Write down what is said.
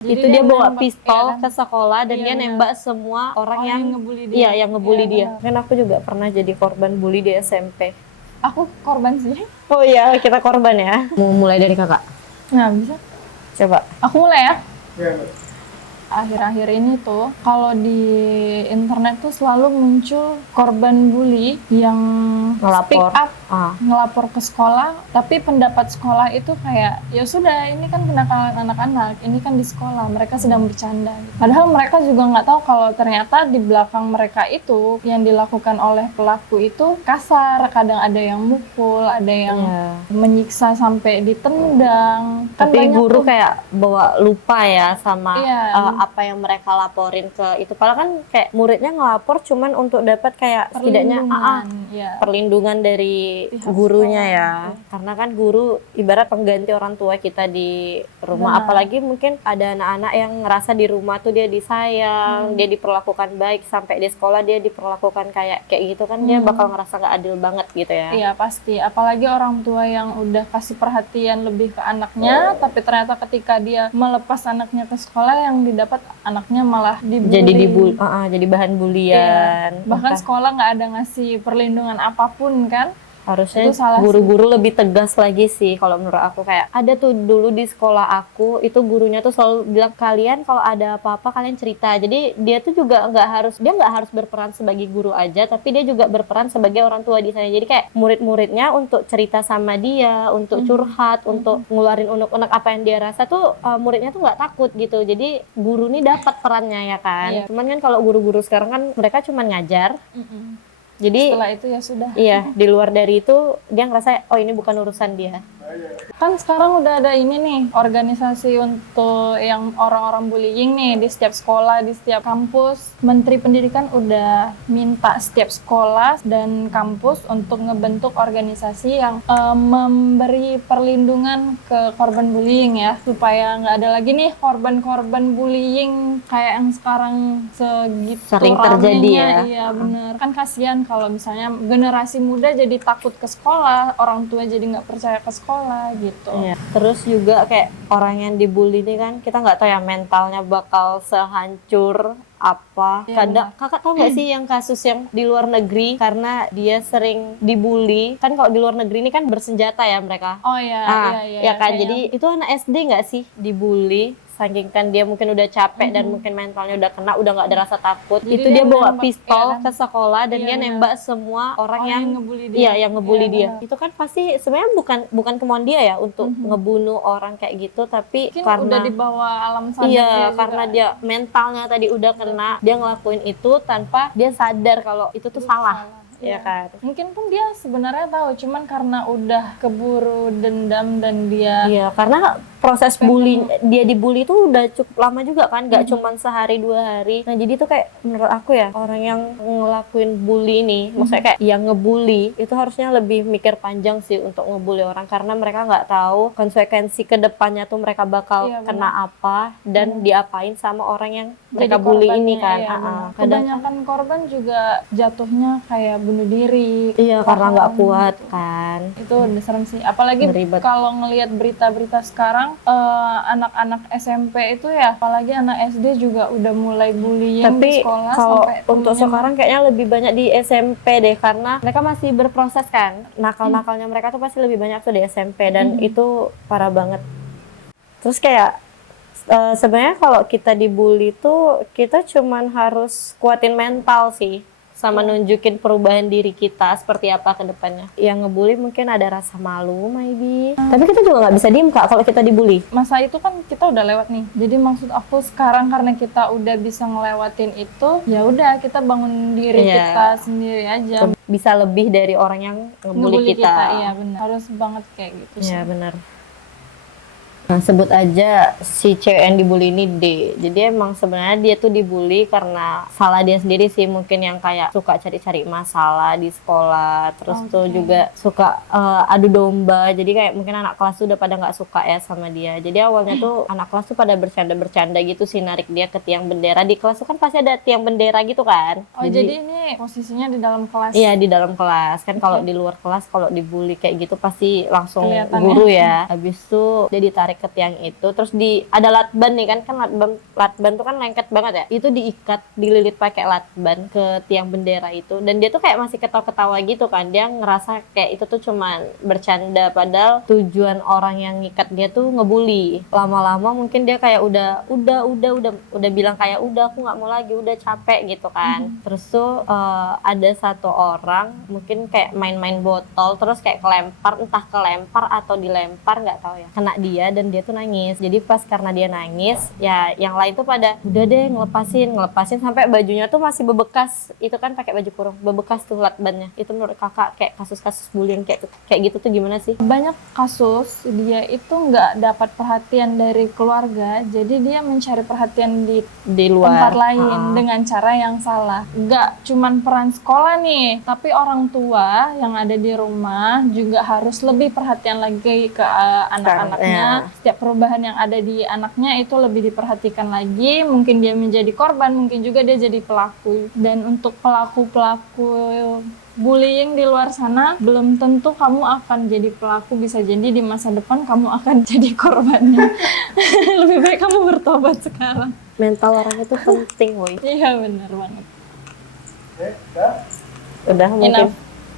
Jadi Itu dia bawa nembak, pistol iya kan? ke sekolah dan Iya, dia benar. nembak semua orang yang ngebully dia. iya, yang ngebully Iya, dia. benar. Kan aku juga pernah jadi korban bully di SMP. Aku korban sih. Oh iya, kita korban ya. Mau mulai dari kakak? Nah, bisa. Coba. Aku mulai ya. Akhir-akhir ini tuh kalau di internet tuh selalu muncul korban bully yang speak Ngelapor. up, ngelapor ke sekolah, tapi pendapat sekolah itu kayak ya sudah, ini kan kenakalan anak-anak, ini kan di sekolah mereka sedang bercanda. Padahal mereka juga nggak tahu kalau ternyata di belakang mereka itu yang dilakukan oleh pelaku itu kasar, kadang ada yang mukul, ada yang menyiksa sampai ditendang. Kan Tapi banyak guru tuh. kayak bawa lupa ya sama Iya. apa yang mereka laporin ke itu. Padahal kan kayak muridnya ngelapor cuman untuk dapat kayak setidaknya perlindungan dari pihak gurunya sekolah, ya. Karena kan guru ibarat pengganti orang tua kita di rumah. Benar. Apalagi mungkin ada anak-anak yang ngerasa di rumah tuh dia disayang, dia diperlakukan baik, sampai di sekolah dia diperlakukan kayak gitu kan, dia bakal ngerasa nggak adil banget gitu ya. Iya pasti, apalagi orang tua yang udah kasih perhatian lebih ke anaknya, tapi ternyata ketika dia melepas anaknya ke sekolah, yang didapat anaknya malah dibully. Jadi bahan bulian. Bahkan sekolah nggak ada ngasih perlindungan apapun kan. Harusnya Itu salah guru-guru lebih tegas lagi sih kalau menurut aku. Kayak ada tuh dulu di sekolah aku itu gurunya tuh selalu bilang, kalian kalau ada apa-apa kalian cerita. Jadi dia tuh juga nggak harus berperan sebagai guru aja, tapi dia juga berperan sebagai orang tua di sana. Jadi kayak murid-muridnya untuk cerita sama dia, untuk curhat, untuk ngeluarin unek-unek apa yang dia rasa tuh muridnya tuh nggak takut gitu. Jadi guru nih dapat perannya ya kan. Iya. Cuman kan kalau guru-guru sekarang kan mereka cuma ngajar. Jadi setelah itu ya sudah. Iya, di luar dari itu dia ngerasa oh ini bukan urusan dia. Kan sekarang udah ada ini nih, organisasi untuk yang orang-orang bullying nih di setiap sekolah, di setiap kampus. Menteri Pendidikan udah minta setiap sekolah dan kampus untuk ngebentuk organisasi yang memberi perlindungan ke korban bullying ya, supaya nggak ada lagi nih korban-korban bullying kayak yang sekarang segitu sering terjadi ya. Iya bener, kan kasihan kalau misalnya generasi muda jadi takut ke sekolah, orang tua jadi nggak percaya ke sekolah gitu. Iya. Terus juga kayak orang yang dibully ini kan kita nggak tahu ya mentalnya bakal sehancur apa. Kadang kakak tahu nggak sih yang kasus yang di luar negeri karena dia sering dibully, kan kalau di luar negeri ini kan bersenjata ya mereka. Oh iya, ya kan. Jadi itu anak SD nggak sih dibully, saking kan dia mungkin udah capek dan mungkin mentalnya udah kena, udah nggak ada rasa takut. Jadi itu dia bawa nembak, pistol ke sekolah dan dia nembak semua orang yang ngebully dia. yang ngebully dia. Itu kan pasti sebenarnya bukan kemauan dia ya untuk ngebunuh orang kayak gitu, tapi mungkin karena udah dibawa alam sadar iya, dia karena juga. dia mentalnya tadi udah kena, dia ngelakuin itu tanpa dia sadar kalau itu tuh salah. Ya kan. Mungkin pun dia sebenarnya tahu, cuman karena udah keburu dendam dan dia karena proses bully, dia dibully itu udah cukup lama juga kan, gak cuman sehari 2 hari. Nah jadi tuh kayak menurut aku ya, orang yang ngelakuin bully ini, maksudnya kayak yang ngebully itu harusnya lebih mikir panjang sih untuk ngebully orang, karena mereka nggak tahu konsekuensi kedepannya tuh mereka bakal kena apa dan diapain sama orang yang mereka bully ini kan. Kebanyakan korban juga jatuhnya kayak bunuh diri. Iya, karena nggak kuat kan. Itu udah serem sih. Apalagi kalau ngelihat berita-berita sekarang, anak-anak SMP itu ya, apalagi anak SD juga udah mulai bullying di sekolah. Tapi kalau untuk sekarang kayaknya lebih banyak di SMP deh, karena mereka masih berproses kan. Nakal-nakalnya mereka tuh pasti lebih banyak tuh di SMP dan itu parah banget. Terus kayak sebenarnya kalau kita dibully tuh kita cuman harus kuatin mental sih, sama nunjukin perubahan diri kita seperti apa ke depannya. Yang ngebully mungkin ada rasa malu maybe. Tapi kita juga nggak bisa diem Kak kalau kita dibully. Masa itu kan kita udah lewat nih. Jadi maksud aku sekarang karena kita udah bisa ngelewatin itu, ya udah kita bangun diri kita sendiri aja. Bisa lebih dari orang yang ngebully kita. Iya benar. Harus banget kayak gitu sih. Iya benar. Nah, sebut aja si cewek yang dibully ini D. Jadi emang sebenarnya dia tuh dibully karena salah dia sendiri sih, mungkin yang kayak suka cari-cari masalah di sekolah, terus tuh juga suka adu domba. Jadi kayak mungkin anak kelas tuh udah pada nggak suka ya sama dia. Jadi awalnya tuh anak kelas tuh pada bercanda-bercanda gitu sih, narik dia ke tiang bendera. Di kelas tuh kan pasti ada tiang bendera gitu kan. Oh jadi ini posisinya di dalam kelas? Iya di dalam kelas. Kan kalau di luar kelas kalau dibully kayak gitu pasti langsung kelihatan guru ya. Habis tuh dia ditarik naik ke tiang itu, terus ada lakban nih kan lakban tuh kan lengket banget ya, itu diikat, dililit pakai lakban ke tiang bendera itu, dan dia tuh kayak masih ketawa-ketawa gitu kan, dia ngerasa kayak itu tuh cuman bercanda, padahal tujuan orang yang ngikat dia tuh ngebully. Lama-lama mungkin dia kayak udah bilang kayak udah aku nggak mau lagi, udah capek gitu kan. Terus tuh ada satu orang mungkin kayak main-main botol, terus kayak entah kelempar atau dilempar nggak tahu ya, kena dia dan dia tuh nangis. Jadi pas karena dia nangis ya yang lain tuh pada udah deh ngelepasin sampai bajunya tuh masih bebekas, itu kan pakai baju kurung, bebekas tuh lakbannya. Itu menurut kakak kayak kasus-kasus bullying kayak gitu tuh gimana sih? Banyak kasus dia itu nggak dapat perhatian dari keluarga, jadi dia mencari perhatian Di luar tempat lain dengan cara yang salah. Nggak cuman peran sekolah nih, tapi orang tua yang ada di rumah juga harus lebih perhatian lagi ke anak-anaknya. Setiap perubahan yang ada di anaknya itu lebih diperhatikan lagi. Mungkin dia menjadi korban, mungkin juga dia jadi pelaku. Dan untuk pelaku-pelaku bullying di luar sana, belum tentu kamu akan jadi pelaku, bisa jadi di masa depan kamu akan jadi korbannya. Lebih baik kamu bertobat sekarang. Mental orang itu penting, woy. Iya, benar banget. Udah mungkin. Enough.